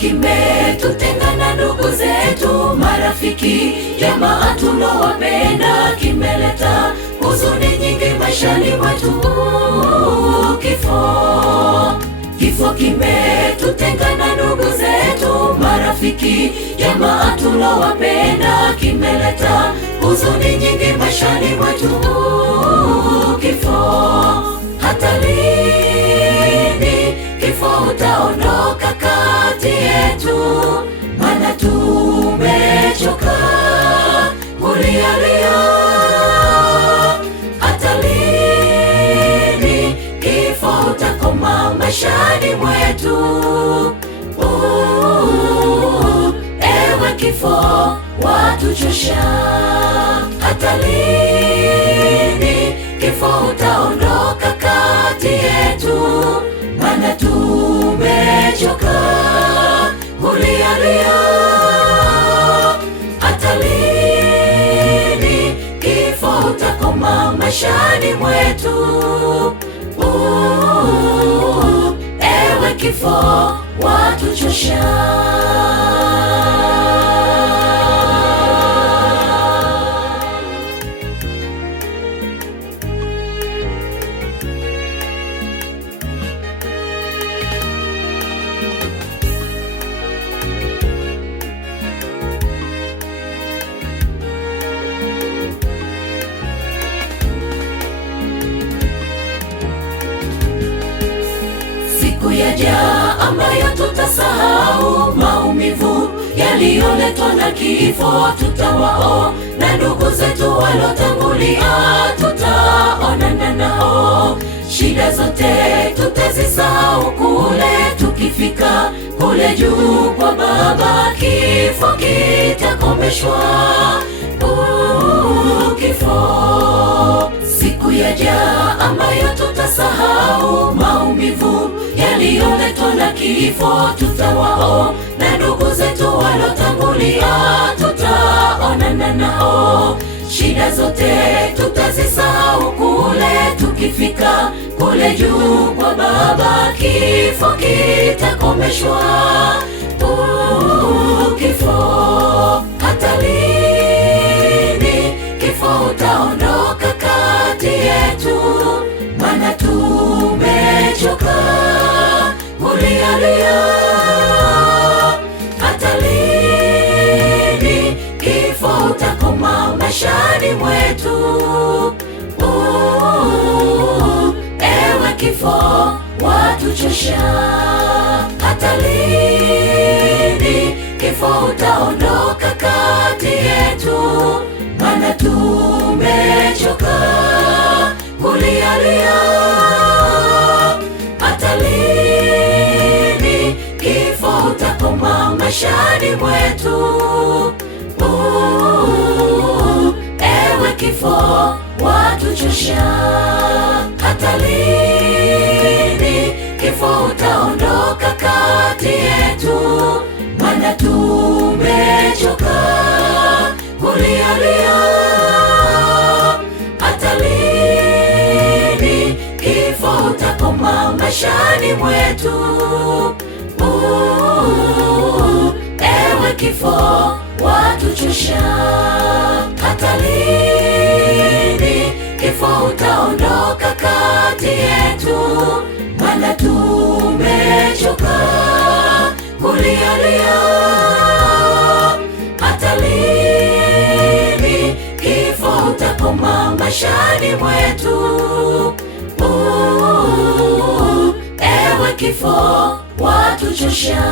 kimetutenga na ndugu zetu, marafiki, jamaa tulowapenda, kimeleta huzuni nyingi maishani mwetu. Kifo kimetutenga na ndugu zetu, marafiki, jamaa tulowapenda, kimeleta huzuni nyingi maishani mwetu. Hata lini kifo utaondoka kati yetu? Maana tumechoka kulialia. Hata lini kifo utakoma maishani mwetu? Ewe kifo watuchosha. Hata lini kifo utaondoka kati yetu? Maana tumechoka kulialia. Hata lini kifo utakoma maishani mwetu? Ewe kifo watuchosha. Siku yaja ambayo tutasahau maumivu yaliyoletwa na kifo. Tutawaona ndugu zetu walotangulia, tutaonana nao. Shida zote tutazisahau kule tukifika kule juu kwa Baba. Kifo kitakomeshwa. Siku yaja ambayo tutasahau maumivu yaliyoletwa na kifo. Tutawaona ndugu zetu walotangulia, tutaonana nao. Shida zote tutazisahau kule tukifika kule juu kwa Baba. Kifo kitakomeshwa. Hata lini kifo utaondoka kati yetu? Maana tumechoka kulialia. Hata lini kifo utakoma maishani mwetu? Ewe kifo watuchosha. Hata lini kifo utaondoka kati yetu? Maana tumechoka kulialia. Hata lini kifo utakoma maishani mwetu? Ewe kifo watuchosha. Hata lini kifo utaondoka kati yetu? Maana tumechoka kulialia. Hata lini kifo utakoma maishani mwetu? Ewe kifo watuchosha. Hata lini kifo utaondoka kati yetu? Maana tumechoka kulialia. Hata lini kifo utakoma maishani mwetu? Ewe kifo watuchosha.